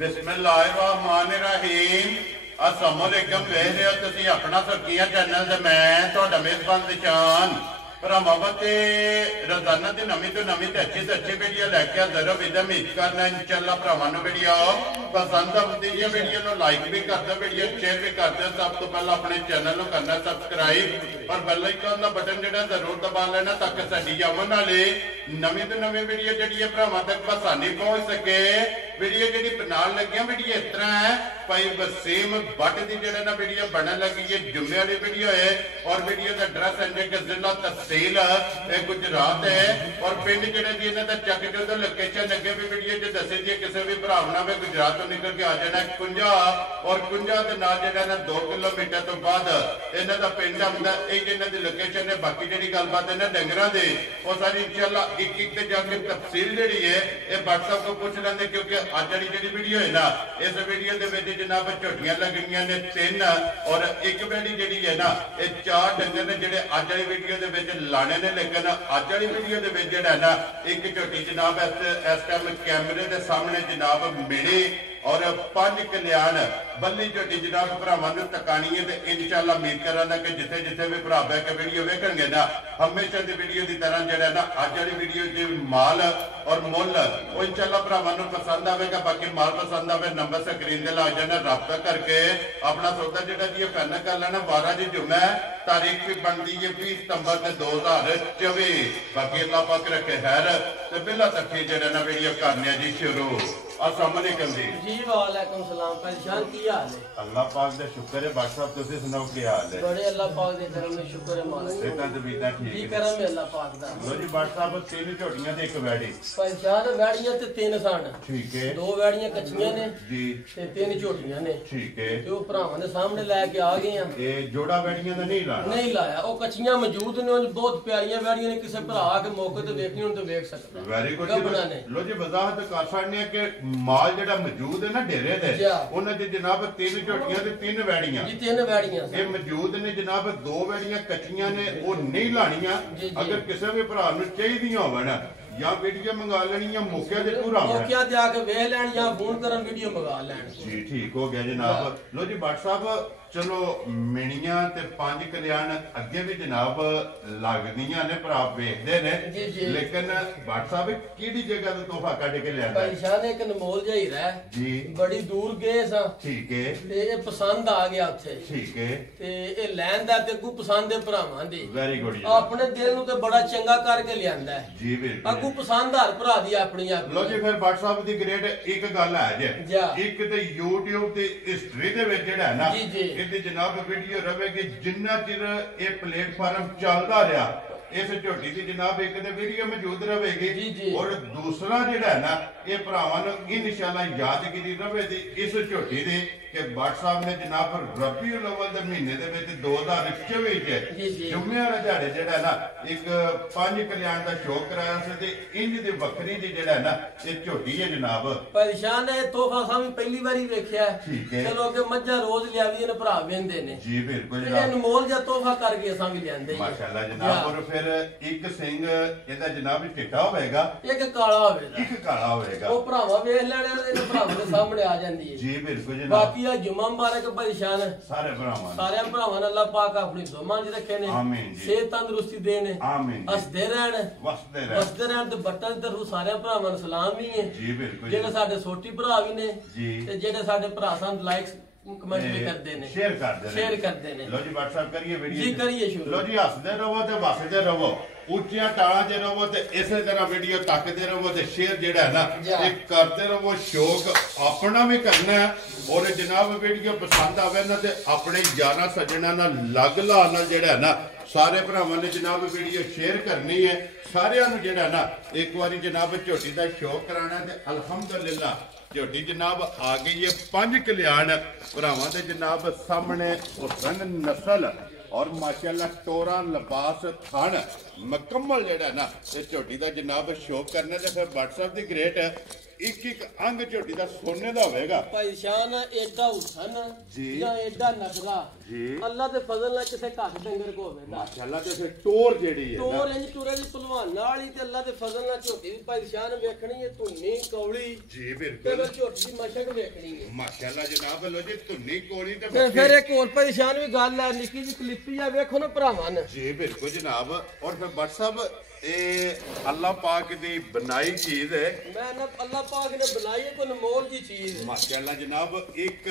बिस्मिल्लाहिर्रहमानिर्रहीम। अस्सलामुअलैकुम। देख रहे हो तुसीं अपना सुर्खियां चैनल ते मैं तुहाडा मेज़बान निशान भरावां ते रोजाना की नवीं तो नवीं अच्छी से अच्छी वीडियो लैके हाज़र हो। विद उम्मीद करना इंशाअल्लाह भरावां नूं वीडियो पसंद आउंदी है। वीडियो नूं लाइक भी कर दो, वीडियो शेयर भी कर दो। सब तो पहले अपने चैनल नूं करना सबसक्राइब और बेल आइकन का बटन जिहड़ा जरूर दबा लेना ताकि साडी आउण वाली नवीं तो नवीं वीडियो जिहड़ी है भरावां तक आसानी पहुंच सके। वीडियो जिहड़ी बनाउण लग्गियां वीडियो इस तरह है भाई वसीम भट्ट की जिहड़ा ना वीडियो बनन लगी है जुम्मे वाली वीडियो है और वीडियो का एड्रैस है कि जिला तहसील गुजरात है और पिंड जिहड़ा जी इन्हां दा चक जो लोकेशन अगे भी वीडियो च दसी दी किसी भी भरा ने गुजरात तो निकल के आ जाना कुंजा और कुंजा के नाल जिहड़ा ना 2 किलोमीटर तो बाद इन्हां दा पिंड आउंदा। एक इन्हां दी लोकेशन है। बाकी जिहड़ी गलबात है ना डंगरां दे वो सारी इंशाअल्लाह एक एक ते जाके तफसील जिहड़ी है ये व्हाट्सएप को पूछ लेंदे क्योंकि अज वाली जिहड़ी वीडियो है ना इस वीडियो दे विच जनाब झोटियां लगणियां ने 3 और एक बेड़ी जिहड़ी है ना ये 4 डंगर ने जिहड़े अज वाली वीडियो दे विच लाने ने। लेकिन अज वाली वीडियो दे विच जिहड़ा ना एक झोटी जनाब इस टाइम कैमरे दे सामने जनाब मिली और 5 कल्याण बल्ली झोटी जनाब भरावां नूं तकानी है। तो इंशाअल्लाह उम्मीद करांगा कि जिथे जिथे भी भरा बह के वीडियो वेखणगे ना हमेशा दी वीडियो की तरह जिहड़ा ना अज वाली वीडियो च माल और मुल वो इंशाअल्लाह भरावां नूं पसंद आवेगा। बाकी माल पसंद आवे नंबर स्क्रीन ते ला जाना, राब्ता करके अपना सौदा जिहड़ा जी फाइनल कर लेना। 12 जी जुम्मा तारीख भी बनती है 20 सितंबर 2024। बाकी अल्लाह पाक रखे खैर ते बिला तक जिहड़ा ना वीडियो करने जी शुरू। अस्सलाम वालेकुम जी। वालेकुम सलाम। परेशान की हाल है? अल्लाह पाक दा शुक्र है। बादशाह तुसीं सुनाओ की हाल है? बड़े अल्लाह पाक दे करम ने शुक्र है मालिक। सेहतां ते बीता ठीक जी है? करम है अल्लाह पाक दा। लो जी बादशाह 3 झोटियां ते 1 वैड़ी। परेशान वैड़ियां ते 3 सन। ठीक है। 2 वैड़ियां कच्चियां ने जी ते 3 झोटियां ने। ठीक है। ते ओ भरावां दे सामने लेके आ गए हैं। ये जोड़ा वैड़ियां दा नहीं लाना? नहीं लाया। ओ कच्चियां मौजूद ने, बहुत प्यारियां वैड़ियां ने। किसी भरा के मौके ते देखनी होन ते देख सकदा। Very good. लो जी वजाहत कर सकने कि माल जेड़ा मौजूद है ना डेरे दे उन्हां दे जनाब 3 झोटियां ते 3 वैड़ियां जी 3 वैड़ियां ये मौजूद ने जनाब। 2 वैड़ियां कच्चियां ने वो नहीं लानियां। अगर किसी भी भरा नूं चाहिदियां होवन या वीडियो मंगा लेनी या मौके ते पूरा मौके ते आके वेख लैण या फोन करन वीडियो मंगा लैण। जी ठीक हो गया जनाब। लो जी भट्ट साहब चलो मिणियां ते 5 कल्याण अगे भी जनाब लगदियां ने भरा वेखदे ने। लेकिन भट्ट साहब किहड़ी जगह तो तोहफा कढ के लिया? परेशान एक अनमोल जिहा हीरा जी बड़ी दूर गए सा। ठीक है। ते ये पसंद आ गया उत्थे। ठीक है। ते ये लैन दा ते अगू पसंद है भरावां दी। Very good. अपने दिल नूं ते बड़ा चंगा करके लियांदा है जी बिल्कुल। अगू पसंद हर भरा दी अपनी लो जी फिर भट्ट साहब दी ग्रेट एक गल है जे एक ते YouTube ते हिस्ट्री दे विच जेड़ा है ना इहदी जनाब वीडियो रहेगी जिन्ना चिर ये प्लेटफार्म चलदा रहा इस झोटी की जनाब एक तो वीडियो मौजूद रहेगी और दूसरा जिहड़ा है ना ये भरावां नूं इंशाअल्लाह यादगिरी रहेगी इस झोटी दी कि भट्ट साहब ने जनाब रबीउल अव्वल दे महीने दे विच 2024 च जुम्मे वाले दिहाड़े जिहड़ा है ना एक 5 कल्याण दा शो कराया सी ते इंज दी वखरी दी जिहड़ा है ना ये झोटी है जनाब। परेशान है तोहफा सा भी पहली बारी वेखिया। ठीक है। चलो के मज्जा रोज लियावी ने भरा वेंदे ने। जी बिल्कुल जनाब। अनमोल जा तोहफा करके असां भी लियांदे माशाअल्लाह जनाब। और फिर एक सिंह ਇਹਦਾ जनाब चिट्टा होएगा एक काला होएगा। एक काला होएगा ਉਹ ਭਰਾਵਾ ਵੇਖ ਲੈਣੇ ਇਹਦੇ ਭਰਾਵਾਂ ਦੇ ਸਾਹਮਣੇ ਆ ਜਾਂਦੀ ਹੈ। जी बिल्कुल जनाब। बाकी ਆ ਜੁਮਾ ਮੁਬਾਰਕ ਪਰੇਸ਼ਾਨ सारे भरावां ਸਾਰਿਆਂ ਭਰਾਵਾਂ ਨੂੰ ਅੱਲਾਹ ਪਾਕ ਆਪਣੀ ਦੁਆਵਾਂ 'ਚ ਰੱਖੇ ਨੇ। ਆਮੀਨ ਜੀ। ਸਿਹਤ ਤੰਦਰੁਸਤੀ ਦੇ ਨੇ। ਆਮੀਨ। ਹੱਸਦੇ ਰਹਿਣ ਵਸਦੇ ਰਹਿਣ ਤੇ ਬੱਟਾਂ ਦੀ ਤਰਫੋਂ ਸਾਰਿਆਂ ਭਰਾਵਾਂ ਨੂੰ ਸਲਾਮ ਵੀ ਹੈ। ਜੀ ਬਿਲकुल। ਜਿਹੜੇ ਸਾਡੇ ਛੋਟੀ ਭਰਾ ਵੀ ਨੇ ਜੀ ਤੇ ਜਿਹੜੇ ਸਾਡੇ ਭਰਾ ਸਾਨੂੰ ਲਾਈਕਸ कमेंट भी करते ने शेयर करते ने। लो जी व्हाट्सएप करिए वीडियो जी करिए शुरू। लो जी हसदे रहो ते वसदे रहो उच्चियां टालां च रहो ते इसे तरह वीडियो तकदे रहो ते शेयर जेड़ा है ना ये करते रहो। शौक अपना भी करना है और जनाब वीडियो पसंद आवे ना ते अपने यारां सज्जणा नाल लग ला नाल जेड़ा है ना सारे भरावां ने जनाब वीडियो शेयर करनी है। सारियां नूं जेड़ा ना एक बारी जनाब झोटी दा शौक कराना ते अल्हम्दुलिल्लाह झोटी जनाब आ गई है 5 कल्याण भरावां दे जनाब सामने और रंग नस्ल और माशाअल्लाह टोरा लिबास थन मुकम्मल जेड़ा ना इस झोटी दा जनाब शौक करने ते फिर व्हाट्सएप दी ग्रेट ਇੱਕ ਇੱਕ ਅੰਗ ਝੋਟੀ ਦਾ ਸੋਨੇ ਦਾ ਹੋਵੇਗਾ ਭਾਈ ਸ਼ਾਨ ਐਡਾ ਹੁਸਨ ਜੀ। ਜਾਂ ਐਡਾ ਨਖਰਾ ਜੀ। ਅੱਲਾ ਦੇ ਫਜ਼ਲ ਨਾਲ ਕਿਸੇ ਘੱਟ ਡੰਗਰ ਕੋ ਹੋਵੇ ਦਾ ਮਾਸ਼ਾਅੱਲਾ ਤੇ ਫਿਰ ਟੋਰ ਜਿਹੜੀ ਹੈ ਨਾ ਟੋਰ ਇੰਜ ਟੁਰੇ ਦੀ ਪਹਿਲਵਾਨ ਨਾਲ ਹੀ ਤੇ ਅੱਲਾ ਦੇ ਫਜ਼ਲ ਨਾਲ ਝੋਟੀ ਵੀ ਭਾਈ ਸ਼ਾਨ ਵੇਖਣੀ ਹੈ ਧੁੰਨੀ ਕੌਲੀ ਜੀ ਤੇ ਬਿਲਕੁਲ ਫਿਰ ਝੋਟੀ ਦੀ ਮਸ਼ਕ ਵੇਖਣੀ ਹੈ ਮਾਸ਼ਾਅੱਲਾ ਜਨਾਬ ਲੋ ਜੀ ਧੁੰਨੀ ਕੋਲੀ ਤੇ ਤੇ ਫਿਰ ਇੱਕ ਹੋਰ ਭਾਈ ਸ਼ਾਨ ਵੀ ਗੱਲ ਹੈ ਨਿੱਕੀ ਜਿਹੀ ਕਲਿੱਪੀ ਆ ਵੇਖੋ ਨਾ ਭਰਾਵਾਂ ਨੇ ਜੀ ਬਿਲकुल जनाब और फिर भट्ट साहब ये अल्लाह पाक दी बनाई चीज है मैं ना अल्लाह पाक ने बनाई है कोई अनमोल की चीज है माशाअल्लाह जनाब एक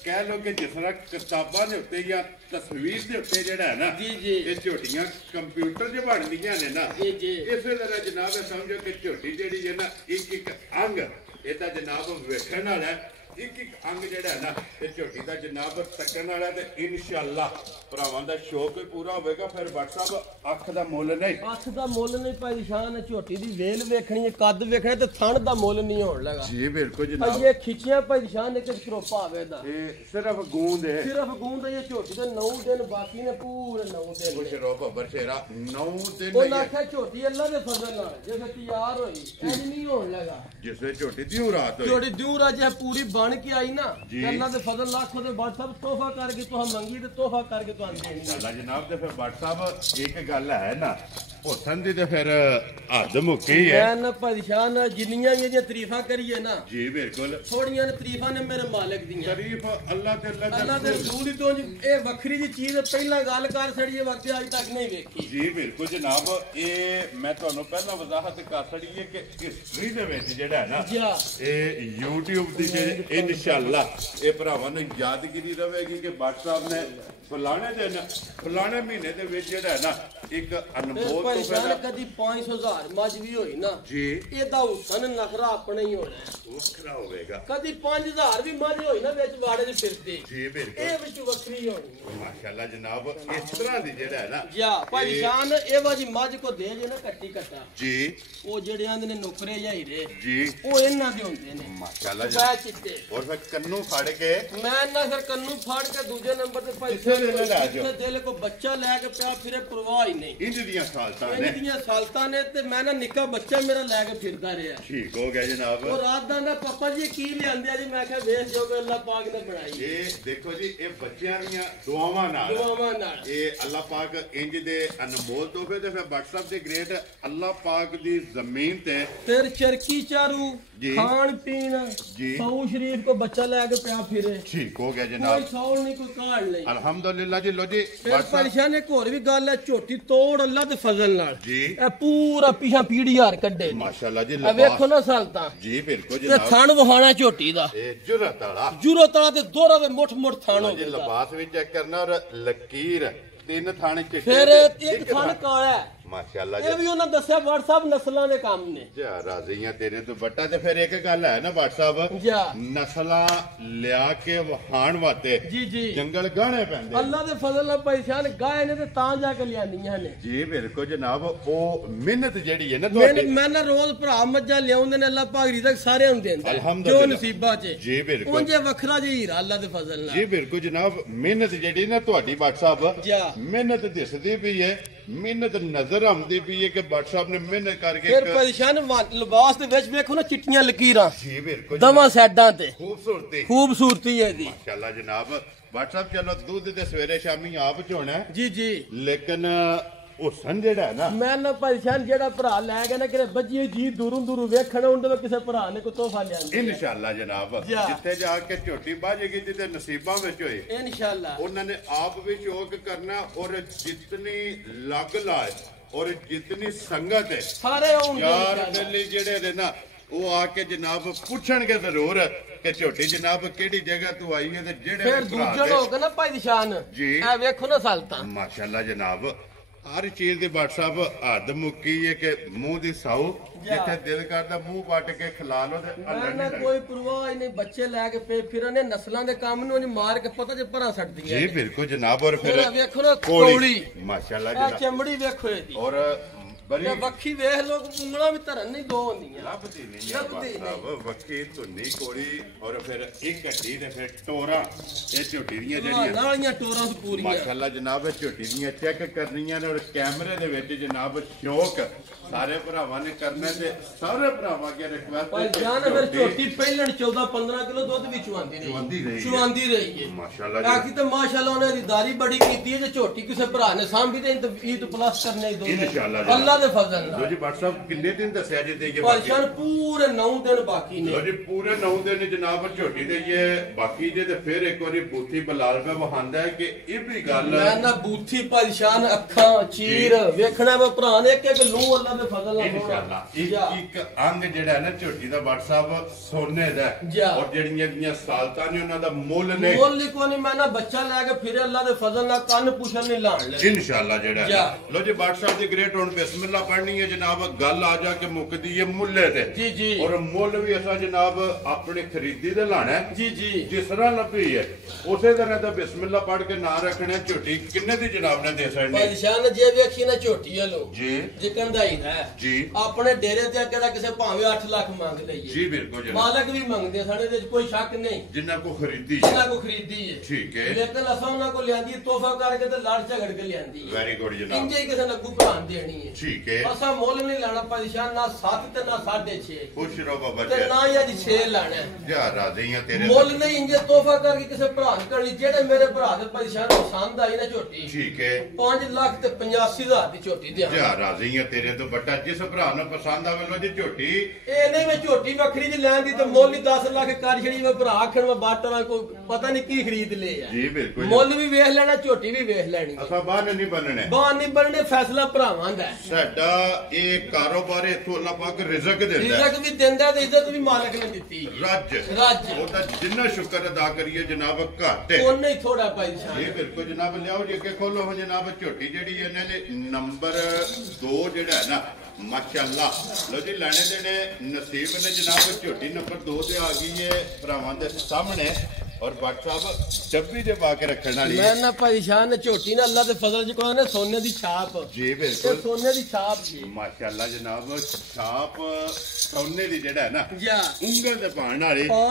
कह लो कि जिस तरह किताबां दे उत्ते या तस्वीर दे उत्ते जेड़ा है ना जी जी ये झोटियां कंप्यूटर जे बनदियां ने ना जी जी इसे तरह जनाब समझो कि झोटी जेड़ी है ना एक एक अंग एदा जनाब वेखण वाला है एक एक अंग जेड़ा है ना ते झोटी दा जनाब तकन वाला ते इंशाअल्लाह भरावां दा शौक भी पूरा होवेगा फिर भट्ट साहब अख दा मुੱਲ नहीं ਅੱਖ ਦਾ ਮੁੱਲ ਨਹੀਂ ਭਾਈ ਸ਼ਾਨ ਝੋਟੀ ਦੀ ਵੇਲ ਵੇਖਣੀ ਹੈ ਕੱਦ ਵੇਖਣਾ ਤੇ ਥਣ ਦਾ ਮੁੱਲ ਨਹੀਂ ਹੋਣ ਲੱਗਾ जी बिल्कुल ਭਾਈ जनाब ਇਹ ਖਿੱਚੀਆਂ ਭਾਈ ਸ਼ਾਨ ਇੱਕ ਸਰੋਪਾ ਆਵੇ ਦਾ ये सिर्फ गूंद है ਸਿਰਫ ਗੂੰਦ ਇਹ ਝੋਟੀ ਦੇ 9 ਦਿਨ ਬਾਕੀ ਨੇ ਪੂਰੇ 9 ਦਿਨ कुछ ਨੇ। रो बब्बर शेरा 9 दिन ਉਹ नहीं है ਆਖਿਆ ਝੋਟੀ ਅੱਲਾ ਦੇ ਫਜ਼ਲ ਨਾਲ ਜਿਵੇਂ ਤਿਆਰ ਹੋਈ ਐ ਨਹੀਂ ਹੋਣ ਲੱਗਾ जिससे झोटी दी रात हुई ਝੋਟੀ ਦੂਰ ਅਜੇ ਪੂਰੀ ਬਣ ਕੇ ਆਈ ਨਾ ਜੀ। ਤੇ ਅੱਲਾ ਦੇ ਫਜ਼ਲ ਨਾਲ ਖੁਦ ਬਾਦ ਸਾਹਿਬ ਤੋਹਫਾ ਕਰਕੇ ਤੁਹਾਂ ਮੰਗੀ ਤੇ ਤੋਹਫਾ ਕਰਕੇ ਤੁਹਾਨੂੰ ਦੇਣੀ ਹੈ। अल्लाह जनाब ते फिर भट्ट साहब एक गल है ना हुसन दी ते फिर हद मुक्की है ਮੈਂ ਨਾ ਭਾਈ ਸ਼ਾਨ ਜਿੰਨੀਆਂ ਵੀ ਇਹਦੀਆਂ ਤਾਰੀਫਾਂ ਕਰੀਏ ਨਾ जी बिल्कुल ਥੋੜੀਆਂ ਨੇ ਤਾਰੀਫਾਂ ਨੇ ਮੇਰੇ ਮਾਲਕ ਦੀਆਂ शरीफ अल्लाह ते ਅੱਲਾ अल्लाह ਦੇ दे ਰਸੂਲ ਦੀ ਤੋਂ ਇਹ ਵੱਖਰੀ ਜੀ ਚੀਜ਼ ਹੈ, ਪਹਿਲਾਂ ਗੱਲ ਕਰ ਛੜੀਏ ਵਕਤ ਅੱਜ ਤੱਕ ਨਹੀਂ ਵੇਖੀ जी बिल्कुल जनाब ये मैं ਤੁਹਾਨੂੰ ਪਹਿਲਾਂ ਵਜ਼ਾਹਤ ਕਰ ਛੜੀ ਹੈ ਕਿ ਹਿਸਟਰੀ ਦੇ ਵਿੱਚ ਜਿਹੜਾ ਹੈ ਨਾ ਜਾ ਇਹ YouTube ਦੀ ਜਿਹੜੀ ਇਨਸ਼ਾਅੱਲਾ ਇਹ ਭਰਾਵਾਂ ਨੂੰ ਯਾਦਗਿਰੀ ਰਹੇਗੀ ਕਿ ਭੱਟ ਸਾਹਿਬ ਨੇ ਫਲਾਣੇ ਦਿਨ ਫਲਾਣੇ ਮਹੀਨੇ ਦੇ ਵਿੱਚ ਜਿਹੜਾ ਹੈ ਨਾ ਇੱਕ ਅਨਮੋਲ ਭਾਈ ਤੋਹਫਾ ਸ਼ਾਨ ਕਦੀ 500000 ਮੱਝ ਵੀ ਹੋਈ ਨਾ ਜੀ ਇਹਦਾ ਹੁਸਨ ਨਖਰਾ ਆਪਣੇ ਹੀ ਹੋਣਾ ਹੈ। ਵੱਖਰਾ ਹੋਵੇਗਾ ਕਦੀ 5000 ਵੀ ਮੱਝ ਹੋਈ ਨਾ ਵਿੱਚ ਵਾੜੇ ਦੇ ਫਿਰਦੇ ਜੀ ਬਿਲਕੁਲ ਇਹ ਵਿੱਚ ਵੱਖਰੀ ਹੋਣੀ ਹੈ। ਮਾਸ਼ਾਅੱਲਾ ਜਨਾਬ ਇਸ ਤਰ੍ਹਾਂ ਦੀ ਜਿਹੜਾ ਹੈ ਨਾ ਜਾ ਭਾਈ ਸ਼ਾਨ ਇਹ ਵਾਜੀ ਮੱਝ ਕੋ ਦੇ ਜੇ ਨਾ ਕੱਟੀ ਕੱਟਾ ਜੀ ਉਹ ਜਿਹੜੇ ਆਂਦੇ ਨੇ ਨੌਕਰੇ ਜਾਂ ਹੀਰੇ ਜੀ ਉਹ ਇਹਨਾਂ ਦੇ ਹੁੰਦੇ ਨੇ ਮਾਸ਼ਾਅੱਲਾ ਜੀ ਬੈ ਚਿੱਟੇ ਔਰ ਫਿਰ ਕੰਨੂ ਫੜ ਕੇ ਮੈਂ ਨਾ ਫਿਰ ਕੰਨੂ ਫਾੜ ਕੇ ਦੂਜੇ ਨੰਬਰ ਤੇ ਭਾਈ ਕਿਸੇ ਵੇਲੇ ਲੈ ਜਾਓ। ਜਿੱਥੇ ਦਿਲ ਕੋ ਬੱਚਾ ਲੈ ਕੇ ਪਿਆ ਫਿਰੇ ਪਰਵਾਹ ਹੀ ਨਹੀਂ ਇੰਜ ਦੀਆਂ ਸਾਲਤਾਂ ਨੇ ਇਹਨਾਂ ਦੀਆਂ ਸਾਲਤਾਂ ਨੇ ਤੇ ਮੈਂ ਨਾ ਨਿੱਕਾ ਬੱਚਾ ਮੇਰਾ ਲੈ ਕੇ ਫਿਰਦਾ ਰਿਹਾ ਠੀਕ ਹੋ ਗਿਆ ਜਨਾਬ ਉਹ ਰਾਤ ਦਾ ਨਾ ਪਾਪਾ ਜੀ ਕੀ ਲਿਆਂਦੇ ਆ ਜੀ ਮੈਂ ਕਿਹਾ ਵੇਖ ਜੋ ਕਿ ਅੱਲਾਹ ਪਾਕ ਨੇ ਬਣਾਈ ਇਹ ਦੇਖੋ ਜੀ ਇਹ ਬੱਚਿਆਂ ਦੀਆਂ ਦੁਆਵਾਂ ਨਾਲ ਦੁਆਵਾਂ ਨਾਲ ਇਹ ਅੱਲਾਹ ਪਾਕ ਇੰਜ ਦੇ ਅਨਮੋਲ ਤੋਹਫੇ ਤੇ ਫਿਰ WhatsApp ਦੇ ਗ੍ਰੇਟ ਅੱਲਾਹ ਪਾਕ ਦੀ ਜ਼ਮੀਨ ਤੇ ਫਿਰ ਚਰਕੀ ਚਾਰੂ ਜੀ। ਖਾਣ ਪੀਣ ਜੀ। ਸੌ ਸ਼ਰੀਫ ਕੋ ਬੱਚਾ ਲੈ ਕੇ ਪਿਆ ਫਿਰੇ ਠੀਕ ਹੋ ਗਿਆ ਕੋਈ ਜਨਾਬ ਸੌਲ ਨਹੀਂ ਕੋਈ ਕਾੜ ਨਹੀਂ ਅਲਹਮਦੁਲਿਲਾ ਜੀ ਲੋ ਜੀ ਫਿਰ WhatsApp ਪਰੇਸ਼ਾਨ ਇੱਕ ਹੋਰ ਵੀ ਗੱਲ ਹੈ ਝੋਟੀ ਤੋੜ ਅੱਲਾ ਦੇ ਫਜ਼ਲ ਨਾਲ ਜੀ ਇਹ ਪੂਰਾ ਪਿਛਾ ਪੀੜੀ ਹਾਰ ਕੱਢੇ ਮਾਸ਼ਾਅੱਲਾ ਜੀ ਆ ਵੇਖੋ ਨਾ ਸਾਲਤਾਂ ਜੀ ਬਿਲਕੁਲ ਤੇ ਜਨਾਬ ਥਣ ਵਹਾਣਾ ਝੋਟੀ ਦਾ ਇਹ ਜੁਰਤ ਵਾਲਾ ਜੂਰੋ ਤਲਾ ਤੇ ਦੋਰਾ ਦੇ ਮੁੱਠ ਮੁੱਠ ਥਣ ਹੋ ਜੀ ਗਿਆ ਲਿਬਾਸ ਵੀ ਚੈੱਕ ਕਰਨਾ ਔਰ ਲਕੀਰ ਤਿੰਨ ਥਾਣੇ ਚਿੱਟੇ ਫਿਰ ਤੇ ਇੱਕ ਥਣ ਕਾਲਾ ਹੈ। ਮਾਸ਼ਾਅੱਲਾ ਇਹ ਵੀ ਉਹਨਾਂ ਦੱਸਿਆ WhatsApp ਨਸਲਾਂ ਦੇ ਕੰਮ ਨੇ ਜਾ ਰਾਜ਼ੀਆਂ ਤੇਰੇ ਤੋਂ ਬੱਟਾ ਤੇ ਫਿਰ ਇੱਕ ਗੱਲ ਹੈ ਨਾ WhatsApp ਜਾ ਨਸਲਾਂ ਲਿਆ ਕੇ ਵਹਾਣ ਵਾਤੇ ਜੀ ਜੀ ਜੰਗਲ ਗਾਣੇ ਪੈਂਦੇ ਅੱਲਾ ਦੇ ਫਜ਼ਲ ਨਾਲ ਪਰੇਸ਼ਾਨ ਗਾਏ ਨੇ ਤੇ ਤਾਂ ਜਾ ਕੇ ਲਿਆਂਦੀਆਂ ਨੇ ਜੀ ਬਿਲਕੁਲ ਜਨਾਬ ਉਹ ਮਿਹਨਤ ਜਿਹੜੀ ਹੈ ਨਾ ਤੁਹਾਡੀ ਮੈਂ ਨਾ ਰੋਜ਼ ਭਰਾ ਮੱਝਾਂ ਲਿਆਉਂਦੇ ਨੇ ਅੱਲਾ ਪਾਕ ਰਿਜ਼ਕ ਸਾਰਿਆਂ ਨੂੰ ਦਿੰਦਾ ਹੈ, ਅਲਹਮਦੁਲਿਲਾ। ਜੋ ਨਸੀਬਾਂ 'ਚ ਜੀ ਬਿਲਕੁਲ ਉਂਝੇ ਵੱਖਰਾ ਜਿਹਾ ਹੀਰਾ ਅੱਲਾ ਦੇ ਫਜ਼ਲ ਜੀ ਨਾਲ ਬਿਲਕੁਲ ਜਨਾਬ ਮਿਹਨਤ ਜਿਹੜੀ ਨਾ ਤੁਹਾਡੀ WhatsApp ਜਾ ਮਿਹਨਤ ਦਿਸਦੀ ਪਈ ਹੈ ਮਿਹਨਤ ਨਜ਼ਰ ਆਉਂਦੀ ਪਈ ਹੈ ਕਿ WhatsApp ਨੇ ਮਿਹਨਤ ਕਰਕੇ ਫਿਰ ਪਰੇਸ਼ਾਨ ਲਿਬਾਸ ਦੇ ਵਿੱਚ ਵੇਖੋ ਨਾ ਚਿੱਟੀਆਂ ਲਕੀਰਾਂ ਜੀ ਬਿਲਕੁਲ ਦਵਾਂ ਸਾਈਡਾਂ ਤੇ ਖੂਬਸੂਰਤੀ ਖੂਬਸੂਰਤੀ ਹੈ ਇਹਦੀ ਮਾਸ਼ਾਅੱਲਾ ਜਨਾਬ WhatsApp ਚਲੋ ਦੁੱਧ ਤੇ ਸਵੇਰੇ ਸ਼ਾਮੀ ਆਪ ਚੋਣਾ ਜੀ ਜੀ ਲੇਕਿਨ ਹੁਸਨ ਜਿਹੜਾ ਹੈ ਨਾ ਮੈਂ ਨਾ ਪਰੇਸ਼ਾਨ ਜਿਹੜਾ ਭਰਾ ਲੈ ਗਿਆ ਨਾ ਕਿਤੇ ਬੱਜੀ ਜੀ ਦੂਰੋਂ ਵੇਖਣ ਉਹਦੇ ਕਿਸੇ ਭਰਾ ਨੇ ਕੋਈ ਤੋਹਫਾ ਲਿਆਂਦਾ ਇਨਸ਼ਾਅੱਲਾ ਜਨਾਬ ਜਾ। ਜਿੱਥੇ ਜਾ ਕੇ ਝੋਟੀ ਬਾਜੇਗੀ ਜਿੱਤੇ ਨਸੀਬਾਂ ਵਿੱਚ ਹੋਏ ਇਨਸ਼ਾਅੱਲਾ ਉਹਨਾਂ ਨੇ ਆਪ ਵੀ ਸ਼ੌਕ ਕਰਨਾ ਔਰ ਜਿਤਨੀ ਲੱਗ ਲਾਏ ਔਰ ਜਿਤਨੀ ਸੰਗਤ ਹੈ ਸਾਰੇ ਆਉਣਗੇ ਯਾਰ ਇਨਸ਼ਾਅੱਲਾ। ਦਿੱਲੀ ਜਿਹੜੇ ਨੇ ਨਾ ਉਹ ਆ ਕੇ ਜਨਾਬ ਪੁੱਛਣਗੇ ਜ਼ਰੂਰ ਕਿ ਝੋਟੀ ਜਨਾਬ ਕਿਹੜੀ ਜਗ੍ਹਾ ਤੋਂ ਆਈ ਹੈ ਤੇ ਜਿਹੜੇ ਫਿਰ ਵੀ ਭਰਾ ਦੂਜੇ ਲੋਕ ਨਾ ਭਾਈ ਨਿਸ਼ਾਨ ਜੀ। ਇਹ ਵੇਖੋ ਨਾ ਸਾਲਤਾਂ ਮਾਸ਼ਾਅੱਲਾ ਜਨਾਬ ਹਰ ਚੀਜ਼ ਦੀ WhatsApp ਹੱਦ ਮੁੱਕੀ ਹੈ ਕਿ ਮੂੰਹ ਦੀ ਸਾਊ ਜਿੱਥੇ ਦਿਲ ਕਰਦਾ ਮੂੰਹ ਪੱਟ ਕੇ ਖਿਲਾ ਲਓ ਤੇ ਮੈਂ ਅੱਲਣ ਨਾ ਨਹੀਂ ਕੋਈ ਪਰਵਾਹ ਹੀ ਨਹੀਂ ਬੱਚੇ ਲੈ ਕੇ ਪੇ ਫਿਰਨ ਨੇ ਨਸਲਾਂ ਦੇ ਕੰਮ ਨੂੰ ਉਹਨੇ ਮਾਰ ਕੇ ਪਤਾ ਜੇ ਭਰਾ ਛੱਡਦੀਆਂ ਜੀ ਬਿਲਕੁਲ ਜਨਾਬ ਔਰ ਫਿਰ ਫਿਰ ਵੇਖੋ ਨਾ ਕੌਲੀ ਮਾਸ਼ਾਅੱਲਾ ਇਹ ਜਨਾਬ ਚਮੜੀ ਵੇਖੋ ਇਹਦੀ ਔਰ ਤੇ ਵੱਖੀ ਵੇਖ ਲੋਕ ਉਂਗਲਾਂ ਵੀ ਧਰਨ ਨਹੀਂ ਦੋ ਹੁੰਦੀਆਂ ਲੱਭਦੀ ਨਹੀਂ ਬਾਬਾ ਵੱਖੀ ਧੁੰਨੀ ਕੋਲੀ ਔਰ ਫਿਰ ਇੱਕ ਘੱਟੀ ਤੇ ਫਿਰ ਟੋਰਾ ਇਹ ਝੋਟੀ ਦੀਆਂ ਜਿਹੜੀਆਂ ਨਾਲੀਆਂ ਟੋਰਾਂ ਤੋਂ ਪੂਰੀਆਂ ਮਾਸ਼ਾਅੱਲਾ ਜਨਾਬ ਝੋਟੀ ਦੀਆਂ ਚੈੱਕ ਕਰਨੀਆਂ ਨੇ ਔਰ ਕੈਮਰੇ ਦੇ ਵਿੱਚ ਜਨਾਬ ਸ਼ੌਕ ਸਾਰੇ ਭਰਾਵਾਂ ਨੇ ਕਰਨਾ ਤੇ ਸਾਰੇ ਭਰਾਵਾਂ ਅੱਗੇ ਰਿਕਵੈਸਟ ਭਾਈ ਜਾਨ ਫਿਰ ਝੋਟੀ ਪਹਿਲਣ 14-15 ਕਿਲੋ ਦੁੱਧ ਵੀ ਚੁਆਂਦੀ ਰਹੀ ਹੈ ਮਾਸ਼ਾਅੱਲਾ ਬਾਕੀ ਤਾਂ ਮਾਸ਼ਾਅੱਲਾ ਉਹਨੇ ਦੀ ਦਾਰੀ ਬੜੀ ਕੀਤੀ ਹੈ ਜੇ ਝੋਟੀ ਕਿਸੇ ਭਰਾ ਨੇ ਸਾਂਭੀ ਤੇ ਈਦ ਪਲੱਸ ਕਰਨੇ ਹੀ ਦੋ ਇਨਸ਼ਾਅੱਲਾ ਅੱਲਾ ਦੇ ਫਜ਼ਲ ਨਾਲ ਜੀ WhatsApp ਕਿੰਨੇ ਦਿਨ ਦੱਸਿਆ ਜੀ ਤੇ ਇਹ ਭਾਈ ਜਾਨ ਪੂਰੇ 9 ਦਿਨ ਬਾਕੀ ਨੇ ਜੀ ਪੂਰੇ 9 ਦਿਨ ਜਨਾਬ ਝੋਟੀ ਦੇ ਇਹ ਬਾਕੀ ਜੇ ਤੇ ਫਿਰ ਇੱਕ ਵਾਰੀ ਬੂਥੀ ਬਲਾਲ ਮੈਂ ਵਹਾਂਦਾ ਹੈ ਕਿ ਇਹ ਵੀ ਗੱਲ ਮੈਂ ਨਾ ਬੂਥੀ ਪਰੇਸ਼ਾਨ ਅੱਖਾਂ ਚੀਰ ਵੇਖਣਾ ਵਾ ਭਰਾ ਨੇ ਇੱਕ ਲੂ ਅੱਲਾ ਦੇ ਫਜ਼ਲ ਨਾਲ ਇਨਸ਼ਾਅੱਲਾ ਇੱਕ ਅੰਗ ਜਿਹੜਾ ਹੈ ਨਾ ਝੋਟੀ ਦਾ WhatsApp ਸੋਨੇ ਦਾ ਔਰ ਜਿਹੜੀਆਂ ਦੀਆਂ ਸਾਲਤਾਂ ਨੇ ਉਹਨਾਂ ਦਾ ਮੁੱਲ ਨੇ ਮੁੱਲ ਕੋਈ ਨਹੀਂ ਮੈਂ ਨਾ ਬੱਚਾ ਲੈ ਕੇ ਫਿਰੇ ਅੱਲਾ ਦੇ ਫਜ਼ਲ ਨਾਲ ਕੰਨ ਪੁੱਛਣ ਨਹੀਂ ਲਾਣ ਲੈ ਇਨਸ਼ਾਅੱਲਾ ਜਿਹੜਾ ਲੋ ਜੀ WhatsApp ਦੀ ਗ੍ਰੇਟ ਹੁਣ ਬਿਸਮਿਲ੍ਲਾ ਪੜ੍ਹਨੀ ਹੈ ਜਨਾਬ ਗੱਲ ਆ ਜਾ ਕੇ ਮੁੱਕਦੀ ਹੈ ਮੁੱਲੇ ਤੇ ਜੀ ਔਰ ਮੁੱਲ ਵੀ ਅਸਾਂ ਜਨਾਬ ਆਪਣੀ ਖਰੀਦੀ ਦੇ ਲਾਣਾ ਜੀ ਜਿਸ ਤਰ੍ਹਾਂ ਲੱਭੀ ਹੈ ਉਸੇ ਤਰ੍ਹਾਂ ਦਾ ਬਿਸਮਿਲ੍ਲਾ ਪੜ੍ਹ ਕੇ ਨਾਂ ਰੱਖਣਾ ਝੋਟੀ ਕਿੰਨੇ ਦੀ ਜਨਾਬ ਨੇ ਦੇ ਸਕਣੀ ਪਰੇਸ਼ਾਨ ਜੇ ਵੇਖੀ ਨਾ ਝੋਟੀ ਵਾਲੋ ਜੀ ਜਿਕਣ ਦਾ ਹੀ ਹੈ ਜੀ ਆਪਣੇ ਡੇਰੇ ਤੇ ਅੱਗੇ ਦਾ ਕਿਸੇ ਭਾਵੇਂ 8 ਲੱਖ ਮੰਗ ਲਈਏ ਜੀ ਬਿਲਕੁਲ ਜਨਾਬ ਮਾਲਕ ਵੀ ਮੰਗਦੇ ਸਾਡੇ ਵਿੱਚ ਕੋਈ ਸ਼ੱਕ ਨਹੀਂ ਜਿੰਨਾ ਕੋ ਖਰੀਦੀ ਹੈ ਠੀਕ ਹੈ ਲੇਕਿਨ ਅਸਾਂ ਉਹਨਾਂ ਕੋ ਲਿਆਂਦੀ ਤੋਹਫਾ ਕਰਕੇ ਤੇ ਲੜ ਝਗੜ ਕੇ ਲਿਆਂਦੀ ਹੈ ਵੈਰੀ ਗੁੱਡ ਜਨਾਬ ਇੰਜੇ ਕਿਸੇ ਲੱਗੂ ਭਰਾਨ ਦੇਣੀ ਹੈ ਠੀਕ ਹੈ ਅਸਾਂ ਮੁੱਲ ਨਹੀਂ ਲੈਣਾ ਪਰੇਸ਼ਾਨ ਨਾ 7 ਤੇ ਨਾ 6.5 ਖੁਸ਼ ਰਹੋ ਬਾਬਾ ਤੇ ਨਾ ਹੀ ਅੱਜ 6 ਲੈਣਾ ਜਾ ਰਾਜ਼ੀ ਆ ਤੇਰੇ ਮੁੱਲ ਨਹੀਂ ਇੰਜੇ ਤੋਹਫਾ ਕਰਕੇ ਕਿਸੇ ਭਰਾ ਨੂੰ ਕਰਨੀ ਜਿਹੜੇ ਮੇਰੇ ਭਰਾ ਦੇ ਪਰੇਸ਼ਾਨ ਪਸੰਦ ਆਈ ਨਾ ਝੋਟੀ ਠੀਕ ਹੈ 5 ਲੱਖ ਤੇ 85,000 ਦੀ ਝੋਟੀ ਦੇ ਜਾ ਰਾਜ਼ੀ ਆ ਤੇਰੇ ਤੋਂ ਬੱਟਾ ਜਿਸ ਭਰਾ ਨੂੰ ਪਸੰਦ ਆਵੇ ਲੋ ਜੀ ਝੋਟੀ ਇਹਨੇ ਵਿੱਚ ਝੋਟੀ ਵੱਖਰੀ ਜੀ ਲੈਣ ਦੀ ਤੇ ਮੁੱਲ ਹੀ 10 ਲੱਖ ਕਰ ਛੜੀ ਵਾ ਭਰਾ ਆਖਣ ਵਾ ਬਾਟਰਾ ਕੋਈ ਪਤਾ ਨਹੀਂ ਕੀ ਖਰੀਦ ਲਏ ਆ ਜੀ ਬਿਲਕੁਲ ਮੁੱਲ ਵੀ ਵੇਖ ਲੈਣਾ ਝੋਟੀ ਵੀ ਵੇਖ ਲੈਣੀ ਅਸਾਂ ਬਾਹਰ ਨਹੀਂ ਬੰਨਣੇ ਬਾਹਰ ਨਹੀਂ ਬੰਨਣੇ ਫੈਸਲਾ ਭਰਾਵਾਂ ਦਾ ਸਾਡਾ ਇਹ ਕਾਰੋਬਾਰ ਇਥੋਂ ਅੱਲਾਹ ਪਾਕ ਰਿਜ਼ਕ ਦਿੰਦਾ ਰਿਜ਼ਕ ਵੀ ਦਿੰਦਾ ਤੇ ਇੱਜ਼ਤ ਵੀ ਮਾਲਕ ਨੇ ਦਿੱਤੀ ਰੱਜ ਉਹਦਾ ਜਿੰਨਾ ਸ਼ੁਕਰ ਅਦਾ ਕਰੀਏ ਜਨਾਬ ਘੱਟ ਹੈ ਉਹਨੇ ਹੀ ਥੋੜਾ ਪਾਈ ਸ਼ਾਨ ਇਹ ਬਿਲਕੁਲ ਜਨਾਬ ਲਿਆਓ ਜੀ ਅੱਗੇ ਖੋਲੋ ਹੋ ਜਨਾਬ ਝੋਟੀ ਜਿਹੜੀ ਇਹਨਾਂ ਨੇ ਨੰਬਰ 2 ਜਿਹੜਾ ਹੈ ਨਾ ਮਾਸ਼ਾਅੱਲਾ ਲੋ ਜੀ ਲੈਣੇ ਦੇਣੇ ਨਸੀਬ ਨੇ ਜਨਾਬ ਝੋਟੀ ਨੰਬਰ 2 ਤੇ ਆ ਗਈ ਹੈ ਭਰਾਵਾਂ ਦੇ ਸਾਹਮਣੇ और WhatsApp डब्बी दे पा के रखने वाली मैं ना परेशान झोटी ना अल्लाह दे फजल जी को ने सोने दी छाप जी बिल्कुल सोने दी छाप जी माशाल्लाह जनाब छाप सोने दी जेड़ा है ना या उंगल ते पाण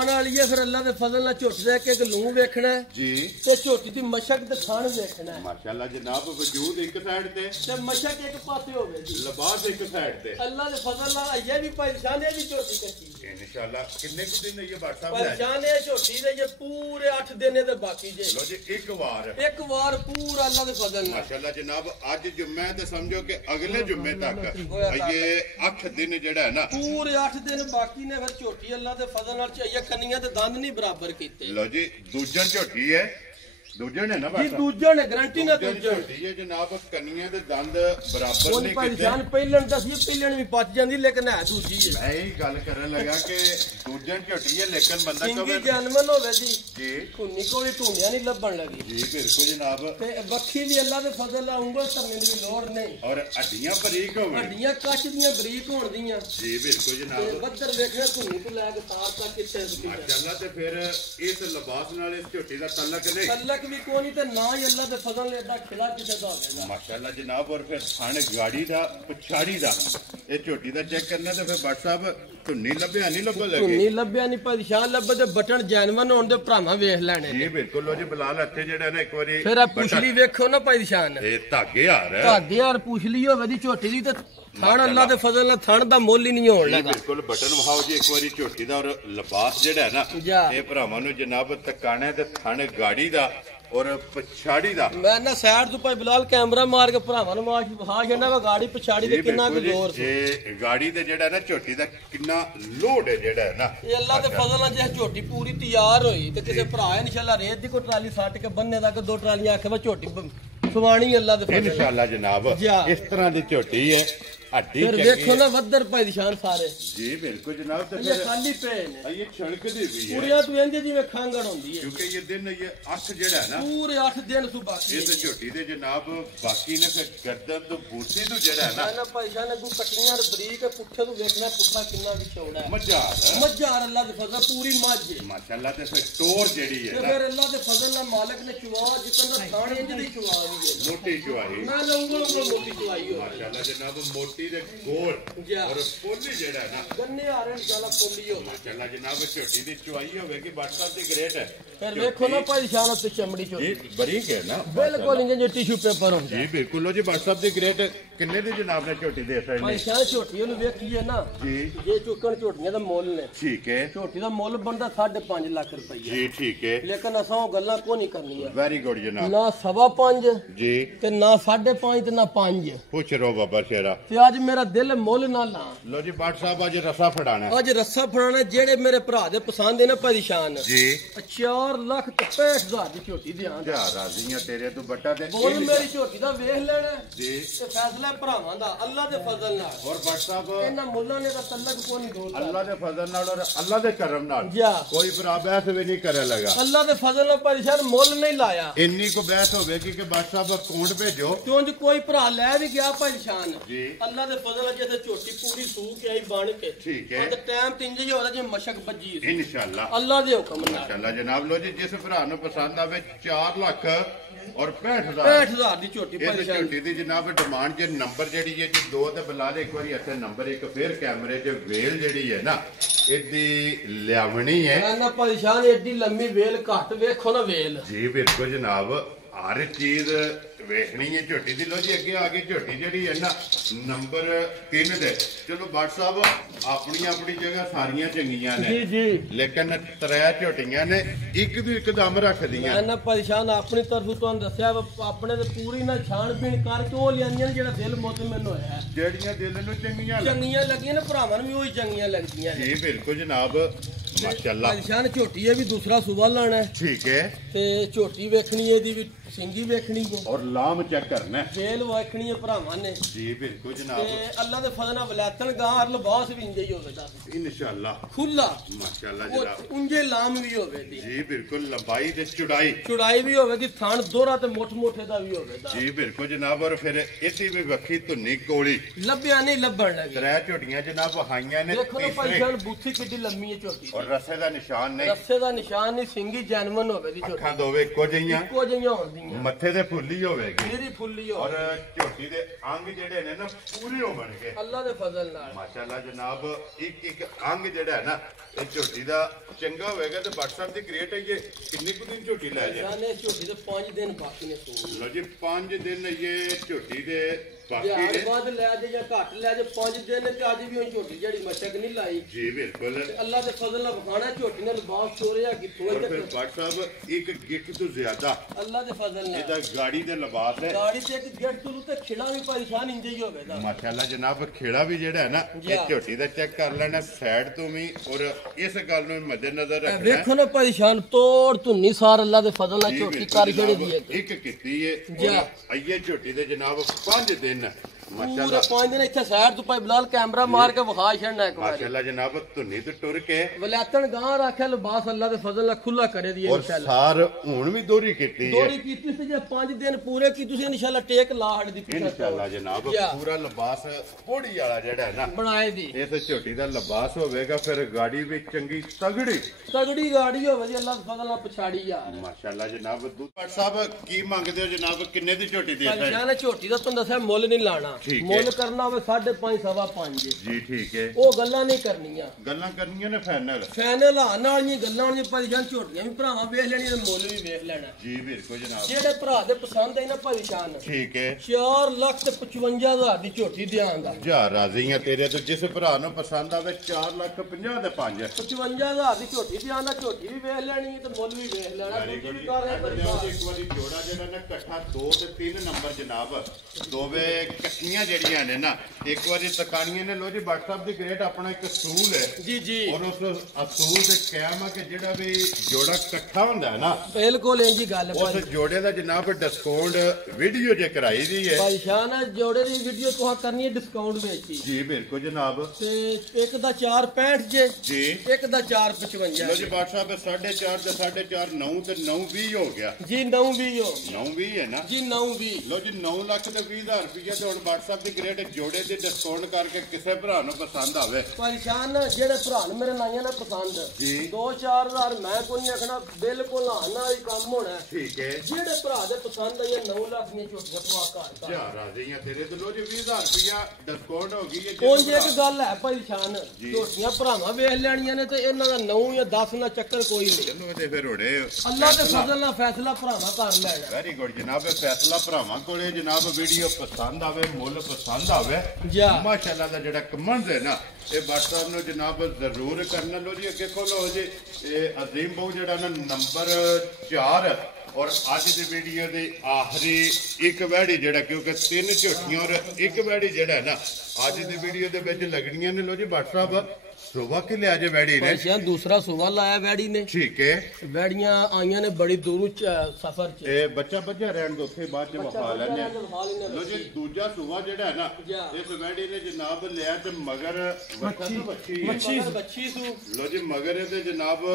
वाली है फिर अल्लाह दे फजल ना झोटी दे एक लू वेखना है जी ते झोटी दी मशक ते खान वेखना है माशाल्लाह जनाब वजूद एक साइड ते मशक एक पासे होवे जी लिबास एक साइड ते अल्लाह दे फजल ना ये भी परेशान है भी झोटी कच्ची इंशाल्लाह कितने कुछ दिन ये WhatsApp परेशान है झोटी दे ये पूरे 8 दिन ते बाकी जे लो जी एक बार पूरा अल्लाह दे फजल नाल माशाल्लाह जनाब आज जुम्मे ते समझो कि अगले जुम्मे तक ये 8 दिन जेड़ा है ना पूरे 8 दिन बाकी ने फिर झोटी अल्लाह दे फजल नाल चाहिए कन्नियां ते दंद नहीं बराबर कीते लो जी दूजन झोटी है दूजन है ना जी दूजन है गारंटी ना दूजन ये जनाब कन्नियां दे दंद बराबर नहीं कीते पहचान पहलन दसी पहलन भी पच जांदी लेकिन है दूजी है मैं ही गल करन लगा कि दूजन झोटी है लेकिन बंदा कभी जानमन होवे जी खुन्नी कोई ढूंढिया नहीं लभन लगी जी बिल्कुल जनाब ते बखी भी अल्लाह दे फजल नाल उंगल धरने दी लोड़ नहीं और हड्डियां बारीक होवन हड्डियां कच दियां बारीक होण दियां जी बिल्कुल जनाब बदर देखना खुन्नी तो लेके तार तक किथे माशाल्लाह ते फिर इस लिबास नाल इस झोटी दा तल्लक नहीं तल्लक भी कोई नहीं ते ना ही अल्लाह दे फजल ने एदा खिला किसे दा होवेगा माशाल्लाह जनाब और फिर थाने गाड़ी दा पछाड़ी दा ये झोटी दा चेक करना ते फिर WhatsApp धुन्नी लभ्या नहीं लभन लगी धुन्नी लभ्या नहीं परेशान लभे ते बटन जैनवन होण दे भरावां वेख लेने जी बिल्कुल लो जी बिलाल हत्थे जेड़ा ना एक बारी फिर आ पुछली वेखो ना परेशान ए धागे हार है धागे हार पुछली होवे दी झोटी दी ते थान अल्लाह दे फजल नाल थान दा मुੱਲ ही नहीं होण लगा बिल्कुल बटन वहाओ जी एक बारी झोटी दा और लिबास जेड़ा है ना ये भरावां नु जनाब तकाने ते थाने गाड़ी दा और पछाड़ी दा मैं ना साइड तो भाई बिलाल कैमरा मार के भरावां नु वाश विखा छड़ना वा गाड़ी पछाड़ी ते किन्ना क जोर से ये गाड़ी ते जेड़ा ना झोटी दा किन्ना लोड है जेड़ा है ना ये अल्लाह दे फजल नाल जे झोटी पूरी तैयार होई ते किसे भरा इंशाल्लाह रेत दी को ट्राली सट के बन्ने तक 2 ट्रालियां आखे वा झोटी सुवानी अल्लाह दे फजल इंशाल्लाह जनाब इस तरह दी झोटी है हड्डी फिर देखो ना वदर भाई निशान सारे जी बिल्कुल जनाब तो ये खाली पे ने ये छड़क दी भी है पूरी तू इंज जिवें खांगड़ होंदी है क्योंकि ये दिन ये 8 जेड़ा है ना पूरे 8 दिन सु बाकी ये तो झोटी दे जनाब बाकी ने फिर गर्दन तो बूसी तो जेड़ा है ना पैसा ने को कटनियां बरीक पुट्ठे तो देखना पुट्ठा कितना भी चौड़ा है मजार अल्लाह दे फजल पूरी मज माशाल्लाह ते फिर टोर जेड़ी है ना फिर अल्लाह दे फजल ना मालिक ने चुआ जितना थाने इंज दी चुआ दी है मोटी चुआई मैं लंगो मोटी चुआई हो माशाल्लाह जनाब मोटी ਝੋਟੀ ਦੇ ਗੋਲ ਜੀ। ਔਰ ਪੋਲੀ ਜਿਹੜਾ ਨਾ ਗੰਨੇ ਆ ਰਹੇ ਇੰਸ਼ਾਅੱਲਾ ਪੋਲੀ ਹੋ ਮਾਸ਼ਾਅੱਲਾ ਜਨਾਬ ਝੋਟੀ ਦੀ ਚੁਆਈ ਹੋਵੇਗੀ WhatsApp ਦੀ ਗ੍ਰੇਟ ਹੈ ਫਿਰ ਵੇਖੋ ਨਾ ਭਾਈ ਸ਼ਾਨ ਤੇ ਚਮੜੀ ਜੀ ਝੋਟੀ ਬਰੀਕ ਹੈ ਨਾ ਬਿਲਕੁਲ ਇੰਜ ਜੋ ਟਿਸ਼ੂ ਪੇਪਰ ਹੁੰਦਾ ਜੀ ਬਿਲਕੁਲ ਲੋ ਜੀ WhatsApp ਦੀ ਗ੍ਰੇਟ ਕਿੰਨੇ ਦੀ ਜਨਾਬ ਨੇ ਝੋਟੀ ਦੇ ਸਕਦੇ ਭਾਈ ਸ਼ਾਨ ਝੋਟੀ ਉਹਨੂੰ ਵੇਖੀਏ ਨਾ ਜੀ ਜੇ ਚੁੱਕਣ ਝੋਟੀਆਂ ਦਾ ਮੁੱਲ ਨੇ ਠੀਕ ਹੈ ਝੋਟੀ ਦਾ ਮੁੱਲ ਬਣਦਾ 5.5 ਲੱਖ ਰੁਪਈਆ ਜੀ ਠੀਕ ਹੈ ਲੇਕਿਨ ਅਸਾਂ ਉਹ ਗੱਲਾਂ ਕੋ ਨਹੀਂ ਕਰਨੀਆਂ ਵੈਰੀ ਗੁੱਡ ਜਨਾਬ ਨਾ 5.5 ਜੀ ਤੇ ਨਾ 5.5 ਤੇ ਨਾ 5 ਪੁੱਛ ਰੋ ਬਾਬਾ ਸ਼ੇਰਾ ਤੇ ਅੱਜ ਮੇਰਾ ਦਿਲ ਮੁੱਲ ਨਾ ਲਾ ਲੋ ਜੀ WhatsApp ਅੱਜ ਰਸਾ ਫੜਾਣਾ ਅੱਜ ਰੱਸਾ ਫੜਾਣਾ ਜਿਹੜੇ ਮੇਰੇ ਭਰਾ ਦੇ ਪਸੰਦ ਨੇ ਨਾ ਭਾਈ ਸ਼ਾਨ ਜੀ 4 ਲੱਖ ਤੇ 65,000 ਦੀ ਝੋਟੀ ਦਿਆਂ ਜਾ ਰਾਜ਼ੀਆਂ ਤੇਰੇ ਤੋਂ ਬੱਟਾ ਤੇ ਬੋਲ ਮੇਰੀ ਝੋਟੀ ਦਾ ਵੇਖ ਲੈਣਾ ਜੀ ਤੇ ਫੈਸਲਾ ਭਰਾਵਾਂ ਦਾ ਅੱਲਾ ਦੇ ਫਜ਼ਲ ਨਾਲ ਔਰ WhatsApp ਇਹਨਾਂ ਮੁੱਲਾਂ ਨੇ ਤਾਂ ਤਲਕ ਕੋ ਨਹੀਂ ਦੋਲਦਾ ਅੱਲਾ ਦੇ ਫਜ਼ਲ ਨਾਲ ਔਰ ਅੱਲਾ ਦੇ ਕਰਮ ਨਾਲ ਜਾ ਕੋਈ ਭਰਾ ਬਹਿਸ ਵੀ ਨਹੀਂ करे ਲਗਾ ਅੱਲਾ ਦੇ ਫਜ਼ਲ ਨਾਲ ਭਾਈ ਸ਼ਾਨ ਮੁੱਲ ਨਹੀਂ ਲਾਇਆ ਇੰਨੀ ਕੋ ਬਹਿਸ ਹੋਵੇਗੀ ਕਿ WhatsApp ਅਕਾਊਂਟ ਭੇਜੋ ਕਿਉਂਜ ਕੋਈ ਭਰਾ ਲੈ ਵੀ ਗਿਆ ਭਾਈ ਸ਼ਾਨ ਜੀ ਅੱਲਾ ਦੇ ਫਜ਼ਲ ਨਾਲ ਜਿੱਥੇ ਝੋਟੀ ਪੂਰੀ ਸੂ ਕੇ ਆਈ ਬਣ ਕੇ ਠੀਕ ਹੈ ਉਹਦੇ ਟਾਈਮ ਤੇ ਇੰਜ ਹੀ ਹੋ ਰਿਹਾ ਜਿਵੇਂ ਮਸ਼ਕ ਵੱਜੀ ਸੀ ਇਨਸ਼ਾਅੱਲਾ ਅੱਲਾ ਦੇ ਹੁਕਮ ਨਾਲ ਮਾਸ਼ਾਅੱਲਾ ਜਨਾਬ ਲੋ ਜੀ ਜਿਸ ਭਰਾ ਨੂੰ ਪਸੰਦ ਆਵੇ 4 ਲੱਖ ਔਰ 65,000 65,000 ਦੀ ਝੋਟੀ ਭਾਈ ਇਸ ਸ਼ਾਨ ਝੋਟੀ ਦੀ ਜਨਾਬ ਡਿਮਾਂਡ ਜੇ ਨੰਬਰ ਜਿਹੜੀ ਹੈ ਜੀ ਦੋ ਤੇ ਬੁਲਾ ਲੈ ਇੱਕ ਵਾਰੀ ਇੱਥੇ ਨੰਬਰ ਇੱਕ ਫਿਰ ਕੈਮਰੇ 'ਚ ਵੇਲ ਜਿਹੜੀ ਹੈ ਨਾ ਇਹਦੀ ਲਿਆਵਣੀ ਹੈ ਨਾ ਭਾਈ ਸ਼ਾਨ ਏਡੀ ਲੰਮੀ ਵੇਲ ਘੱਟ ਵੇਖੋ ਨਾ ਵੇਲ ਜੀ ਬਿਲਕੁਲ ਜਨਾਬ ਹਰ ਚੀਜ਼ ਵੇਖਣੀ ਹੈ ਝੋਟੀ ਦੀ ਲੋ ਜੀ ਅੱਗੇ ਆ ਗਈ ਝੋਟੀ ਜਿਹੜੀ ਹੈ ਨਾ ਨੰਬਰ 3 ਦੇ ਚਲੋ WhatsApp ਆਪਣੀ ਆਪਣੀ ਜਗ੍ਹਾ ਸਾਰੀਆਂ ਚੰਗੀਆਂ ਨੇ ਜੀ ਜੀ ਲੇਕਿਨ ਤਰੇ ਝੋਟੀਆਂ ਨੇ ਇੱਕ ਤੋਂ ਇੱਕ ਦਮ ਰੱਖਦੀਆਂ ਮੈਂ ਨਾ ਪਰੇਸ਼ਾਨ ਆਪਣੀ ਤਰਫੋਂ ਤੁਹਾਨੂੰ ਦੱਸਿਆ ਵਾ, ਆਪਣੇ ਤੇ ਪੂਰੀ ਨਾ ਛਾਣਬੀਣ ਕਰਕੇ ਉਹ ਲਿਆਂਦੀਆਂ ਨੇ ਜਿਹੜਾ ਦਿਲ ਮੁਤਮਿਨ ਹੋਇਆ ਹੈ। ਜਿਹੜੀਆਂ ਦਿਲ ਨੂੰ ਚੰਗੀਆਂ ਚੰਗੀਆਂ ਲੱਗੀਆਂ ਨੇ ਭਰਾਵਾਂ ਨੂੰ ਵੀ ਉਹੀ ਚੰਗੀਆਂ ਲੱਗਦੀਆਂ ਨੇ ਜੀ ਬਿਲਕੁਲ ਜਨਾਬ ਮਾਸ਼ਾਅੱਲਾ ਪਰੇਸ਼ਾਨ ਝੋਟੀ ਹੈ ਵੀ ਦੂਸਰਾ ਸੂਬਾ ਲਾਣਾ ਹੈ ਠੀਕ ਹੈ ਤੇ ਝੋਟੀ ਵੇਖਣੀ ਹੈ ਇਹਦੀ ਵੀ ਸਿੰਗੀ ਵੇਖਣੀ ਹੈ ਔਰ ਲਾਮ ਚੈੱਕ ਕਰਨਾ ਹੈ। ਵੇਲ ਵੇਖਣੀ ਹੈ ਭਰਾਵਾਂ ਨੇ ਜੀ ਬਿਲਕੁਲ ਤੇ ਜਨਾਬ ਅੱਲਾ ਦੇ ਫਜ਼ਲ ਨਾਲ ਵਲਾਤਨ ਗਾਂ ਲਿਬਾਸ ਵੀ ਇੰਜੇ ਹੀ ਹੋਵੇ ਦਾ ਇਨਸ਼ਾਅੱਲਾ ਖੁੱਲਾ ਮਾਸ਼ਾਅੱਲਾ ਉਹ ਜਨਾਬ ਉਂਝੇ ਲਾਮ ਵੀ ਹੋਵੇ ਦੀ ਜੀ ਬਿਲਕੁਲ ਲੰਬਾਈ ਤੇ ਚੌੜਾਈ ਚੁੜਾਈ ਵੀ ਹੋਵੇ ਦੀ ਥਣ ਦੋਹਰਾ ਤੇ ਮੁੱਠ ਮੋਠੇ ਦਾ ਵੀ ਹੋਵੇ ਦਾ ਜੀ ਬਿਲਕੁਲ ਜਨਾਬ ਔਰ ਫਿਰ ਇਹਦੀ ਵੀ ਵੱਖੀ ਧੁੰਨੀ ਕੋਲੀ ਲੱਭਿਆ ਨਹੀਂ ਲੱਭਣ ਲੱਗੀ ਤਰੇ ਝੋਟੀਆਂ ਜਨਾਬ ਹਾਈਆਂ ਨੇ ਦੇਖੋ ਨਾ ਭਾਈ ਤੀਸਰੇ ਜਾਨ ਬੂਥੀ ਕਿੱਡੀ ਲੰਮੀ ਹੈ ਝੋਟੀ ਔਰ ਰਸੇ ਦਾ ਨਿਸ਼ਾਨ ਨਹੀਂ ਰੱਸੇ ਦਾ ਨਿਸ਼ਾਨ ਨਹੀਂ ਸਿੰਗੀ ਜੈਨਵਨ ਹੋਵੇ ਦੀ ਝੋਟੀ ਅੱਖਾਂ ਦੋਵੇਂ ਇੱਕੋ ਜਿਹੀਆਂ ਇੱਕੋ ਜਿਹੀਆਂ ਹੁੰਦੀਆਂ ਮੱਥੇ ਤੇ ਫੁੱਲੀ ਹੋਵੇਗੀ ਮੇਰੀ ਫੁੱਲੀ ਔਰ ਹੋਵੇ ਝੋਟੀ ਦੇ ਅੰਗ ਜਿਹੜੇ ਨੇ ਨਾ ਪੂਰੇ ਹੋ ਬਣਗੇ ਅੱਲਾ ਦੇ ਫਜ਼ਲ ਨਾਲ ਮਾਸ਼ਾਅੱਲਾ ਜਨਾਬ ਇੱਕ ਇੱਕ ਅੰਗ ਜਿਹੜਾ ਹੈ ਨਾ ਇਹ ਝੋਟੀ ਦਾ ਚੰਗਾ ਹੋਵੇਗਾ ਤੇ WhatsApp ਦੀ ਗ੍ਰੇਟ ਹੈ ਇਹ ਕਿੰਨੀ ਕੁ ਦਿਨ ਝੋਟੀ ਲੈ ਜਾਏ ਜਾਨੇ ਝੋਟੀ ਦੇ 5 ਦਿਨ ਬਾਕੀ ਨੇ ਸੂਣ ਲੋ ਜੀ 5 ਦਿਨ ਇਹ ਝੋਟੀ ਦੇ ਬਾਕੀ ਯਾਰ ਨੇ ਬਾਅਦ ਲੈ ਜੇ ਜਾਂ ਘੱਟ ਲੈ ਜੇ 5 ਦਿਨ ਤੇ ਅੱਜ ਵੀ ਉਹ ਝੋਟੀ ਜਿਹੜੀ ਮਸ਼ਕ ਨਹੀਂ ਲਾਈ ਜੀ ਬਿਲਕੁਲ ਤੇ ਅੱਲਾ ਦੇ ਫਜ਼ਲ ਨਾਲ ਵਿਖਾਣਾ ਝੋਟੀ ਨੇ ਲਿਬਾਸ ਚੋਰਿਆ ਕਿੱਥੋਂ ਔਰ ਫਿਰ ਇਹ WhatsApp ਇੱਕ ਗਿੱਟ ਤੋਂ ਜ਼ਿਆਦਾ ਅੱਲਾ ਦੇ ਫਜ਼ਲ ਨਾਲ ਇਹਦਾ ਗਾੜੀ ਦੇ ਲਿਬਾਸ ਹੈ ਗਾੜੀ ਤੇ ਇੱਕ ਗੇਟ ਤੋਂ ਤੇ ਖਿਲਾ ਵੀ ਪਰੇਸ਼ਾਨ ਇੰਜੇ ਹੀ ਹੋਵੇ ਦਾ ਮਾਸ਼ਾਅੱਲਾ ਜਨਾਬ ਖੇੜਾ ਵੀ ਜਿਹੜਾ ਹੈ ਨਾ ਜੀ। ਇਹ ਝੋਟੀ ਦਾ ਚੈੱਕ ਕਰ ਲੈਣਾ ਸਾਈਡ ਤੋਂ ਵੀ ਔਰ ਇਸ ਗੱਲ ਨੂੰ ਮੱਦੇਨਜ਼ਰ ਰੱਖਣਾ ਵੇਖੋ ਨਾ ਪਰੇਸ਼ਾਨ ਤੋੜ ਧੁੰਨੀ ਸਾਰ ਅੱਲਾ ਦੇ ਫਜ਼ਲ ਨਾਲ ਜੀ ਝੋਟੀ ਬਿਲਕੁਲ ਕਰ ਛੜੀ ਜਨਾਬ, ਦੀ ਹੈ ਇੱਕ ਕੀਤੀ ਹੈ ਜੀ। ਔਰ ਅਈਏ ਝੋਟੀ ਦੇ ਜਨਾਬ 5 ਦਿਨ ਪੂਰੇ ਮਾਸ਼ਾਅੱਲਾ 5 ਦਿਨ ਇੱਥੇ ਸਾਈਡ ਤੋਂ ਭਾਈ ਬਲਾਲ ਕੈਮਰਾ ਮਾਰ ਕੇ ਵਿਖਾ ਛੜਨਾ ਇੱਕ ਵਾਰੀ ਮਾਸ਼ਾਅੱਲਾ ਜਨਾਬ ਧੁੰਨੀ ਤੇ ਟੁਰ ਕੇ ਵਲਾਤਨ ਗਾਂ ਰੱਖਿਆ ਲਿਬਾਸ ਅੱਲਾ ਦੇ ਫਜ਼ਲ ਨਾਲ ਖੁੱਲਾ ਕਰੇ ਦੀ ਔਰ ਇਨਸ਼ਾਅੱਲਾ ਸਾਰ ਹੁਣ ਵੀ ਦੋਹਰੀ ਕੀਤੀ ਹੈ ਦੋਰੀ ਕੀਤੀ ਸੀ ਜੇ 5 ਦਿਨ ਪੂਰੇ ਕੀ ਤੁਸੀਂ ਇਨਸ਼ਾਅੱਲਾ ਟੇਕ ਲਾ ਹਟ ਦੀ ਇਨਸ਼ਾਅੱਲਾ ਜਨਾਬ ਜੀ। ਪੂਰਾ ਲਿਬਾਸ ਪੋੜੀ ਵਾਲਾ ਜਿਹੜਾ ਹੈ ਨਾ ਬਣਾਏ ਦੀ ਇਸ ਝੋਟੀ ਦਾ ਲਿਬਾਸ ਹੋਵੇਗਾ ਫਿਰ ਗਾੜੀ ਵੀ ਚੰਗੀ ਤਗੜੀ ਤਗੜੀ ਗਾੜੀ ਹੋਵੇ ਜੀ ਅੱਲਾ ਦੇ ਫਜ਼ਲ ਨਾਲ ਪਛਾੜੀ ਯਾਰ ਮਾਸ਼ਾਅੱਲਾ ਜਨਾਬ ਦੁੱਧ ਸਾਹਿਬ ਕੀ ਮੰਗਦੇ ਹੋ ਜਨਾਬ ਕਿੰਨੇ ਦੀ ਝੋਟੀ ਦੇ ਦਿੱਤਾ ਪਰੇਸ਼ਾਨ ਹੈ ਝੋਟੀ ਦਾ ਤੁਹਾਨੂੰ ਦੱਸਿਆ ਮੁੱਲ ਨਹੀਂ ਲਾਣਾ ਠੀਕ ਹੈ। ਮੁੱਲ ਕਰਨਾ ਹੋਵੇ 5.5 ਸਵਾ 5 ਜੀ ਠੀਕ ਹੈ ਉਹ ਗੱਲਾਂ ਨਹੀਂ ਕਰਨੀਆਂ ਗੱਲਾਂ ਕਰਨੀਆਂ ਨੇ ਫਾਈਨਲ ਫੈਨਲ ਹਾਨ ਵਾਲੀਆਂ ਗੱਲਾਂ ਵਾਲੀਆਂ ਪਰੇਸ਼ਾਨ ਝੋਟੀਆਂ ਵੀ ਭਰਾਵਾਂ ਵੇਖ ਲੈਣੀਆਂ ਤੇ ਮੁੱਲ ਵੀ ਵੇਖ ਲੈਣਾ ਜੀ ਬਿਲਕੁਲ ਜਨਾਬ ਜਿਹੜੇ ਭਰਾ ਦੇ ਪਸੰਦ ਆਈ ਨਾ ਪਰੇਸ਼ਾਨ ਠੀਕ ਹੈ 4 ਲੱਖ ਤੇ 55,000 ਦੀ ਝੋਟੀ ਦਿਆਂਗਾ ਜਾ ਰਾਜ਼ੀ ਆ ਤੇਰੇ ਤੋਂ ਜਿਸ ਭਰਾ ਨੂੰ ਪਸੰਦ ਆਵੇ 4,50,000 ਦੇ 5 55,000 ਦੀ ਝੋਟੀ ਦਿਆਂਗਾ ਝੋਟੀ ਵੀ ਵੇਖ ਲੈਣੀ ਤੇ ਮੁੱਲ ਵੀ ਵੇਖ ਲੈਣਾ ਦੂਜੀ ਵੀ ਕਰ ਰਿਹਾ ਪਰੇਸ਼ਾਨ ਇੱਕ ਵਾਰੀ ਜੋੜਾ ਜਿਹੜਾ ਨਾ ਇਕੱਠਾ 2 ਤੇ 3 ਨੰਬਰ ਜਨਾਬ ਦੋਵੇਂ ਇਕੱਠੀਆਂ ਜਿਹੜੀਆਂ ਨੇ ਨਾ ਇੱਕ ਵਾਰੀ ਤਕਾਨੀਆਂ ਨੇ ਲੋ ਜੀ WhatsApp ਦੀ ਗ੍ਰੇਟ ਆਪਣਾ ਇੱਕ ਅਸੂਲ ਹੈ ਜੀ ਜੀ ਔਰ ਉਸ ਅਸੂਲ ਦੇ ਕਾਇਮ ਆ ਕਿ ਜਿਹੜਾ ਵੀ ਜੋੜਾ ਇਕੱਠਾ ਹੁੰਦਾ ਹੈ ਨਾ ਬਿਲਕੁਲ ਇੰਜੀ ਗੱਲ ਹੈ ਉਸ ਜੋੜੇ ਦਾ ਜਨਾਬ ਡਿਸਕਾਊਂਟ ਵੀਡੀਓ ਜੇ ਕਰਾਈ ਦੀ ਹੈ ਪਰੇਸ਼ਾਨ ਹੈ ਜੋੜੇ ਦੀ ਵੀਡੀਓ ਤੁਹਾਂ ਕਰਨੀ ਹੈ ਡਿਸਕਾਊਂਟ ਵਿੱਚ ਹੀ ਜੀ ਬਿਲਕੁਲ ਜਨਾਬ ਤੇ ਇੱਕ ਦਾ 4.65 ਜੇ ਜੀ ਇੱਕ ਦਾ 4.55 ਲੋ ਜੀ WhatsApp 4.5 ਤੇ 4.5 9 ਤੇ 9.20 ਹੋ ਗਿਆ ਜੀ 9 ਵੀ ਹੋ 9.20 ਹੈ ਨਾ ਜੀ 9 ਵੀ ਲੋ ਜੀ 9 ਲੱਖ ਤੇ 20,000 ਰੁਪਏ ਤੇ ਹੁਣ WhatsApp ਦੀ ਕ੍ਰੇਟ ਜੋੜੇ ਦੀ ਡਿਸਕਾਊਂਟ ਕਰਕੇ ਕਿਸੇ ਭਰਾ ਨੂੰ ਪਸੰਦ ਆਵੇ ਪਰੇਸ਼ਾਨ ਜਿਹੜੇ ਭਰਾ ਨੇ ਮੇਰੇ ਨਾਈਆਂ ਨੇ ਪਸੰਦ ਜੀ 2-4000 ਮੈਂ ਕੋਈ ਨਹੀਂ ਆਖਣਾ ਬਿਲਕੁਲ ਆਣਾ ਹੀ ਕੰਮ ਹੋਣਾ ਠੀਕ ਹੈ ਜਿਹੜੇ ਭਰਾ ਦੇ ਪਸੰਦ ਆਈਆਂ 9 ਲੱਖ ਦੀਆਂ ਝੋਟੀਆਂ ਪਵਾ ਘਰ ਯਾਰ ਆ ਗਈਆਂ ਤੇਰੇ ਤੋਂ ਲੋ ਜੀ 20000 ਰੁਪਇਆ ਡਿਸਕਾਊਂਟ ਹੋ ਗਈ ਹੈ ਉਂਝ ਇੱਕ ਗੱਲ ਹੈ ਪਰੇਸ਼ਾਨ ਝੋਟੀਆਂ ਭਰਾਵਾਂ ਵੇਖ ਲੈਣੀਆਂ ਨੇ ਤੇ ਇਹਨਾਂ ਦਾ 9 ਜਾਂ 10 ਨਾਲ ਚੱਕਰ ਕੋਈ ਨਹੀਂ ਚਲੋ ਤੇ ਫਿਰ ਹੋੜੇ ਅੱਲਾ ਦੇ ਫਜ਼ਲ ਨਾਲ ਫੈਸਲਾ ਭਰਾਵਾਂ ਕਰ ਲੈ ਜਾ ਵੈਰੀ ਗੁੱਡ ਜਨਾਬ ਇਹ ਫੈਸਲਾ ਭਰਾਵਾਂ ਕੋਲੇ ਜਨਾਬ ਵੀਡੀਓ ਪਸੰਦ ਆਵੇ ਮੁੱਲ ਪਸੰਦ ਆਵੇ ਜਾ ਮਾਸ਼ਾਅੱਲਾ ਦਾ ਜਿਹੜਾ ਕਮੈਂਟ ਹੈ ਨਾ ਇਹ WhatsApp ਨੂੰ ਜਨਾਬ ਜ਼ਰੂਰ ਕਰਨਾ ਲੋ ਜੀ ਅੱਗੇ ਖੋਲੋ ਜੀ ਇਹ ਅਜ਼ੀਮ ਬਹੁ ਜਿਹੜਾ ਨਾ ਨੰਬਰ 4 ਔਰ ਅੱਜ ਦੀ ਵੀਡੀਓ ਦੇ ਆਖਰੀ ਇੱਕ ਵੈੜੀ ਜਿਹੜਾ ਕਿਉਂਕਿ 3 ਝੋਟੀਆਂ ਔਰ ਇੱਕ ਵੈੜੀ ਜਿਹੜਾ ਹੈ ਨਾ ਅੱਜ ਦੀ ਵੀਡੀਓ ਦੇ ਵਿੱਚ ਲੱਗਣੀਆਂ ਨੇ ਲੋ ਜੀ WhatsApp ਸੁਬਾ ਕਿ ਲਿਆ ਜੇ ਵੈੜੀ ਨੇ ਪਰੇਸ਼ਾਨ ਦੂਸਰਾ ਸੁਵਾ ਲਾਇਆ ਵੈੜੀ ਨੇ ਠੀਕ ਹੈ ਵੈੜੀਆਂ ਆਈਆਂ ਨੇ ਬੜੀ ਦੂਰੋਂ ਸਫ਼ਰ ਚ ਇਹ ਬੱਚਾ ਬੱਜਾ ਰਹਿਣ ਦੇ ਉੱਥੇ ਬਾਅਦ ਚ ਵਖਾ ਲੈਣੇ ਲੋ ਜੀ ਦੂਜਾ ਸੁਬਾ ਜਿਹੜਾ ਹੈ ਨਾ ਇਸ ਵੈੜੀ ਨੇ ਜਨਾਬ ਲਿਆ ਤੇ ਮਗਰ ਬੱਚੀ ਸੂ ਲੋ ਜੀ ਮਗਰ ਇਹਦੇ ਜਨਾਬ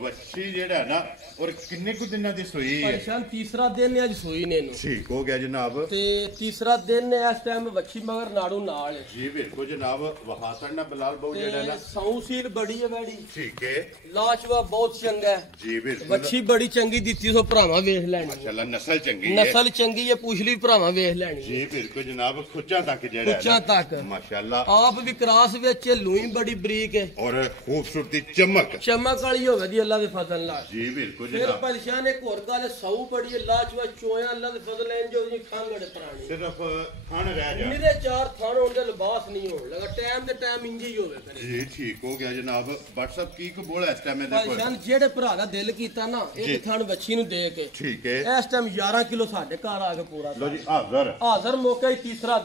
ਵੱਛੀ ਜਿਹੜਾ ਹੈ ਨਾ ਔਰ ਕਿੰਨੇ ਕੁ ਦਿਨਾਂ ਦੀ ਸੂਈ ਹੈ ਪਰੇਸ਼ਾਨ ਤੀਸਰਾ ਦਿਨ ਹੈ ਅੱਜ ਸੂਈ ਨੇ ਇਹਨੂੰ ਠੀਕ ਹੋ ਗਿਆ ਜਨਾਬ ਤੇ ਤੀਸਰਾ ਦਿਨ ਹੈ ਇਸ ਟਾਈਮ ਵੱਛੀ ਮਗਰ ਨਾੜੂ ਨਾਲ ਹੈ ਜੀ ਬਿਲਕੁਲ ਜਨਾਬ ਵਹਾਸਣ ਨਾ ਬਲਾਲ ਬਹੁ ਜਿਹੜਾ ਨਾ ਸੌਸੀਲ ਬੜੀ ਹੈ ਵੈੜੀ ਠੀਕ ਹੈ ਲਾਜਵਾ ਬਹੁਤ ਚੰਗਾ ਹੈ ਜੀ ਬਿਲਕੁਲ ਵੱਛੀ ਬੜੀ ਚੰਗੀ ਦਿੱਤੀ ਸੋ ਭਰਾਵਾਂ ਵੇਖ ਲੈਣੀ ਮਾਸ਼ਾਅੱਲਾ ਨਸਲ ਚੰਗੀ ਹੈ ਨਸਲ ਚੰਗੀ ਹੈ ਪੁੱਛ ਲਈ ਭਰਾਵਾਂ ਵੇਖ ਲੈਣੀ ਜੀ ਬਿਲਕੁਲ ਜਨਾਬ ਖੁੱਚਾਂ ਤੱਕ ਜਿਹੜਾ ਖੁੱਚਾਂ ਤੱਕ ਮਾਸ਼ਾਅੱਲਾ ਆਪ ਵੀ ਕਰਾਸ ਵਿੱਚ ਲੂਈ ਬੜੀ ਬਰੀਕ ਹੈ ਔਰ ਖੂਬਸੂਰਤੀ ਚਮਕ ਵਾਲੀ ਹੋਵੇ ਦੀ ਅੱਲਾ ਦੇ ਫਜ਼ਲ ਨਾਲ ਜੀ ਬਿਲਕੁਲ ਫਿਰ ਜਨਾਬ ਪਰੇਸ਼ਾਨ ਇੱਕ ਹੋਰ ਗੱਲ ਸੌ ਬੜੀ ਹੈ ਲਾਜਵਾ ਚੋਇਆ ਅੱਲਾ ਦੇ ਫਜ਼ਲ ਐਂ ਜੋ ਜੀ ਖਾਂਗੜ ਪੁਰਾਣੀ ਸਿਰਫ ਖਾਣ ਰਹਿ ਜਾ ਮੇਰੇ ਚਾਰ ਥਾਣ ਹੋਣ ਦੇ ਲਿਬਾਸ ਨਹੀਂ ਹੋਣ ਲਗਾ ਟਾਈਮ ਦੇ ਟਾਈਮ ਇੰਜ ਹੀ ਹੋਵੇ ਫਿਰ ਜੀ ਠੀਕ ਹੋ ਗਿਆ ਜਨਾਬ WhatsApp ਕੀ ਕਬੂਲ ਹੈ ਇਸ ਟਾਈਮ ਇਹਦੇ ਕੋਲ ਪਰੇਸ਼ਾਨ ਜਿਹੜੇ ਭਰਾ ਦਾ ਦਿਲ ਕੀਤਾ ਨਾ ਇੱਕ ਥਾਣ ਵੱਛੀ ਨੂੰ ਦੇ ਕੇ ਠੀਕ ਹੈ ਇਸ ਟਾਈਮ 11 ਕਿਲੋ ਸਾਡੇ ਘਰ ਆ ਕੇ ਪੂਰਾ ਲੋ ਜੀ ਹਾਜ਼ਰ ਮੌਕਾ ਹੀ ਤੀਸਰਾ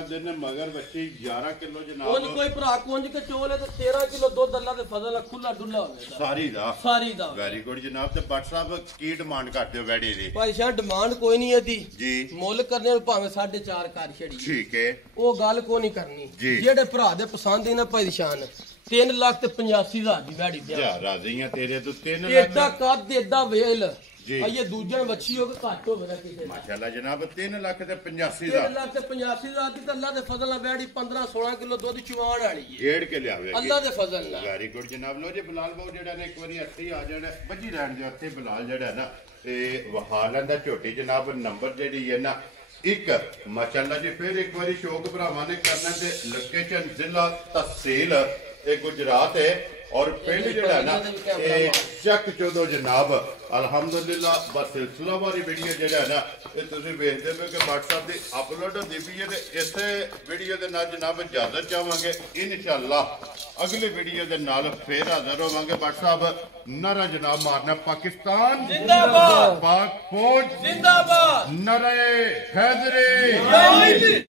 ਦਿਨ ਮਗਰ ਬੱਚੀ 11 ਕਿਲੋ ਜਨਾਬ ਉਹ ਕੋਈ ਭਰਾ ਕੁੰਜ ਕੇ ਚੋਲੇ ਤੇ 13 ਕਿਲੋ ਦੁੱਧ ਅੱਲਾ ਦੇ ਫਜ਼ਲ ਨਾਲ ਖੁੱਲਾ ਡੁੱਲਾ ਹੋਵੇਗਾ ਸਾਰੀ ਦਾ ਵੈਰੀ ਗੁੱਡ ਜਨਾਬ ਤੇ WhatsApp ਕੀ ਡਿਮਾਂਡ ਕਰਦੇ ਹੋ ਵੈੜੀ ਦੀ ਪਰੇਸ਼ਾਨ ਡਿਮਾਂਡ ਕੋਈ ਨਹੀਂ ਇਹਦੀ ਜੀ ਮੁੱਲ ਕਰਨੇ ਨੂੰ ਭਾਵੇਂ 4.5 ਕਰ ਛੜੀ ਠੀਕ ਹੈ ਉਹ ਗੱਲ ਕੋ ਨਹੀਂ ਕਰਨੀ ਜਿਹੜੇ ਭਰਾ ਦੇ ਪਸੰਦ ਹੀ ਨਾ ਪਰੇਸ਼ਾਨ 3,85,000 ਦੀ ਵੈੜੀ ਦਿਆ ਯਾਰ ਰਾਜ਼ੀਆਂ ਤੇਰੇ ਤੋਂ 3 ਲੱਖ ਏਡਾ ਕੱਦ ਏਡਾ ਵੇਲ ਜੀ ਇਹ ਦੂਜਣ ਵੱਛੀ ਹੋ ਕੇ ਘੱਟ ਹੋਵੇ ਨਾ ਕਿਸੇ ਮਾਸ਼ਾਅੱਲਾ ਜਨਾਬ 3 ਲੱਖ ਤੇ 85 3,85,000 ਦੀ ਤਾਂ ਅੱਲਾ ਦੇ ਫਜ਼ਲ ਨਾਲ ਵੈੜੀ 15-16 ਕਿਲੋ ਦੁੱਧ ਚੁਆਣ ਵਾਲੀ ਹੈ ਗੇੜ ਕੇ ਲਿਆਵੇ ਅੱਲਾ ਦੇ ਫਜ਼ਲ ਨਾਲ ਵੈਰੀ ਗੁੱਡ ਜਨਾਬ ਲੋ ਜੀ ਬਲਾਲ ਬਾਉ ਜਿਹੜਾ ਨੇ ਇੱਕ ਵਾਰੀ ਇੱਥੇ ਆ ਜਾਣਾ ਬੱਜੀ ਰਹਿਣ ਦੇ ਉੱਥੇ ਬਲਾਲ ਜਿਹੜਾ ਨਾ ਤੇ ਵਹਾ ਲੈਂਦਾ ਝੋਟੀ ਜਨਾਬ ਨੰਬਰ ਜਿਹੜੀ ਹੈ ਨਾ ਇੱਕ ਮਾਸ਼ਾਅੱਲਾ ਜੀ ਫਿਰ ਇੱਕ ਵਾਰੀ ਸ਼ੌਕ ਭਰਾਵਾਂ ਨੇ ਕਰਨਾ ਤੇ ਲੋਕੇਸ਼ਨ ਜ਼ਿਲ੍ਹਾ ਤਹਿਸੀਲ ਇਹ ਗੁਜਰਾਤ ਹੈ और पिंड जड़ा ना चक चौधो जनाब अलहमदुलिल्लाह बस सिलसिला वाली वीडियो जड़ा ना ये तुसीं वेखदे पे कि WhatsApp दी अपलोड होंदी पई है ते इस वीडियो दे नाल जनाब इजाजत चाहांगे इंशाअल्लाह अगली वीडियो दे नाल फिर हाजिर होवांगे WhatsApp नारा जनाब मारना पाकिस्तान जिंदाबाद पाक फौज जिंदाबाद नारे हैदरी